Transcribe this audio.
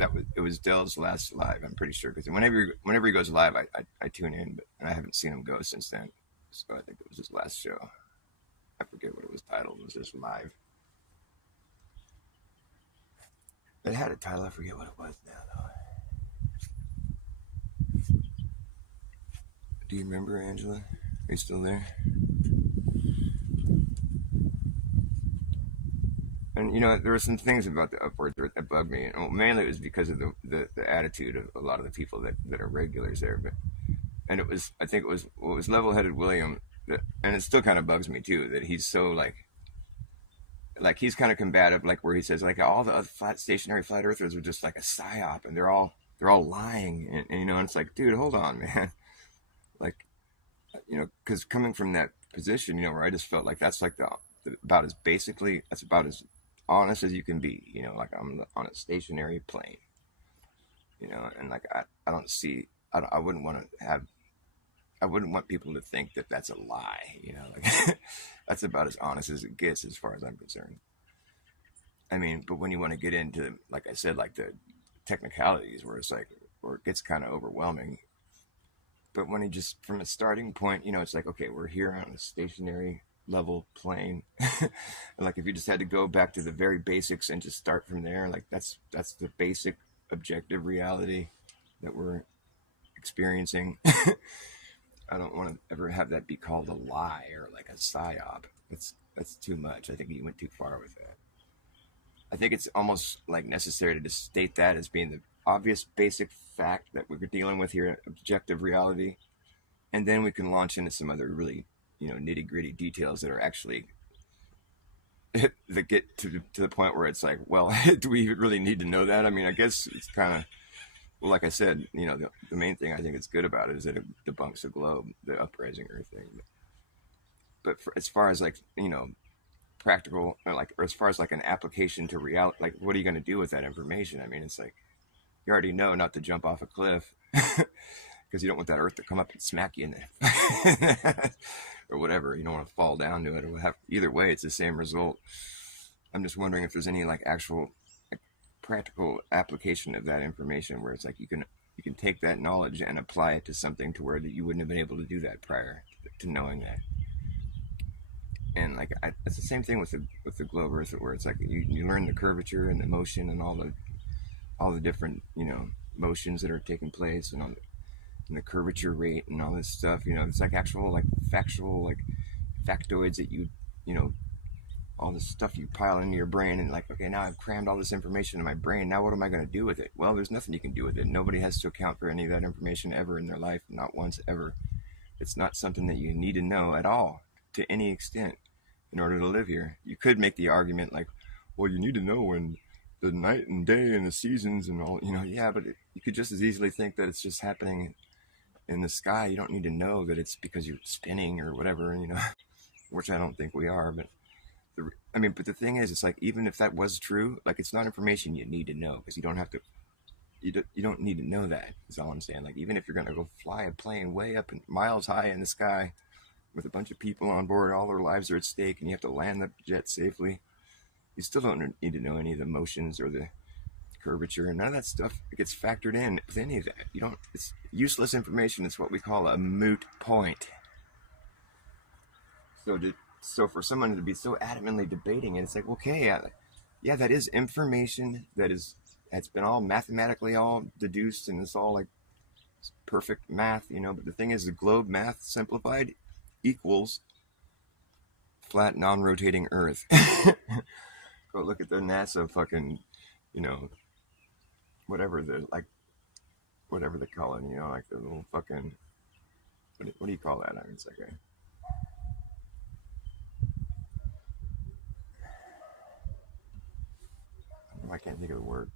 it was Dell's last live. I'm pretty sure because whenever he goes live, I tune in, but I haven't seen him go since then. So I think it was his last show. I forget what it was titled. It was just live. It had a title. I forget what it was now though. Do you remember, Angela? Are you still there? And there were some things about the upward that bugged me. And mainly it was because of the attitude of a lot of the people that are regulars there. But and I think it was level-headed William, and it still kind of bugs me too that he's so like he's kind of combative, like where he says like all the other stationary flat earthers are just like a psyop, and they're all lying, and it's like, dude, hold on, man, like because coming from that position, where I just felt like that's like that's about as honest as you can be, like I'm on a stationary plane, and like I don't see, I wouldn't want to have, I wouldn't want people to think that that's a lie, like that's about as honest as it gets as far as I'm concerned. I mean, but when you want to get into, like I said, like the technicalities where it's like, where it gets kind of overwhelming, but when he just, from a starting point, it's like, okay, we're here on a stationary level plane. Like if you just had to go back to the very basics and just start from there, like that's the basic objective reality that we're experiencing. I don't want to ever have that be called a lie or like a psyop. That's too much. I think he went too far with that. I think it's almost like necessary to just state that as being the obvious basic fact that we're dealing with here, objective reality, and then we can launch into some other really, nitty gritty details that are actually that get to the point where it's like, well, do we really need to know that? I mean, I guess it's kind of, well, like I said, the main thing I think is good about it is that it debunks the globe, the uprising Earth thing. But as far as like practical, or as far as like an application to reality, like what are you going to do with that information? I mean, it's like you already know not to jump off a cliff because you don't want that Earth to come up and smack you in the or whatever. You don't want to fall down to it. Or have, either way, it's the same result. I'm just wondering if there's any like actual like, practical application of that information where it's like you can take that knowledge and apply it to something to where that you wouldn't have been able to do that prior to knowing that. And like it's the same thing with the globe Earth, where it's like you learn the curvature and the motion and all the different motions that are taking place, and the curvature rate and all this stuff. It's like actual like factual like factoids that all this stuff you pile into your brain, and like, okay, now I've crammed all this information in my brain. Now what am I going to do with it? Well, there's nothing you can do with it. Nobody has to account for any of that information ever in their life, not once ever. It's not something that you need to know at all to any extent in order to live here. You could make the argument like, well, you need to know when the night and day and the seasons and all, yeah, but you could just as easily think that it's just happening in the sky. You don't need to know that it's because you're spinning or whatever, which I don't think we are. But but the thing is, it's like, even if that was true, like it's not information you need to know, because you don't have to, you don't need to know that, is all I'm saying. Like even if you're going to go fly a plane way up and miles high in the sky with a bunch of people on board, all their lives are at stake, and you have to land the jet safely, you still don't need to know any of the motions or the curvature, and none of that stuff gets factored in with any of that. You don't. It's useless information. It's what we call a moot point. So for someone to be so adamantly debating it, it's like, okay, yeah, that is information that's been all mathematically all deduced, and it's all like perfect math, But the thing is, the globe math simplified equals flat non-rotating Earth. Go look at the NASA fucking, whatever whatever they call it, like the little fucking, what do you call that? I mean, it's like I can't think of the word.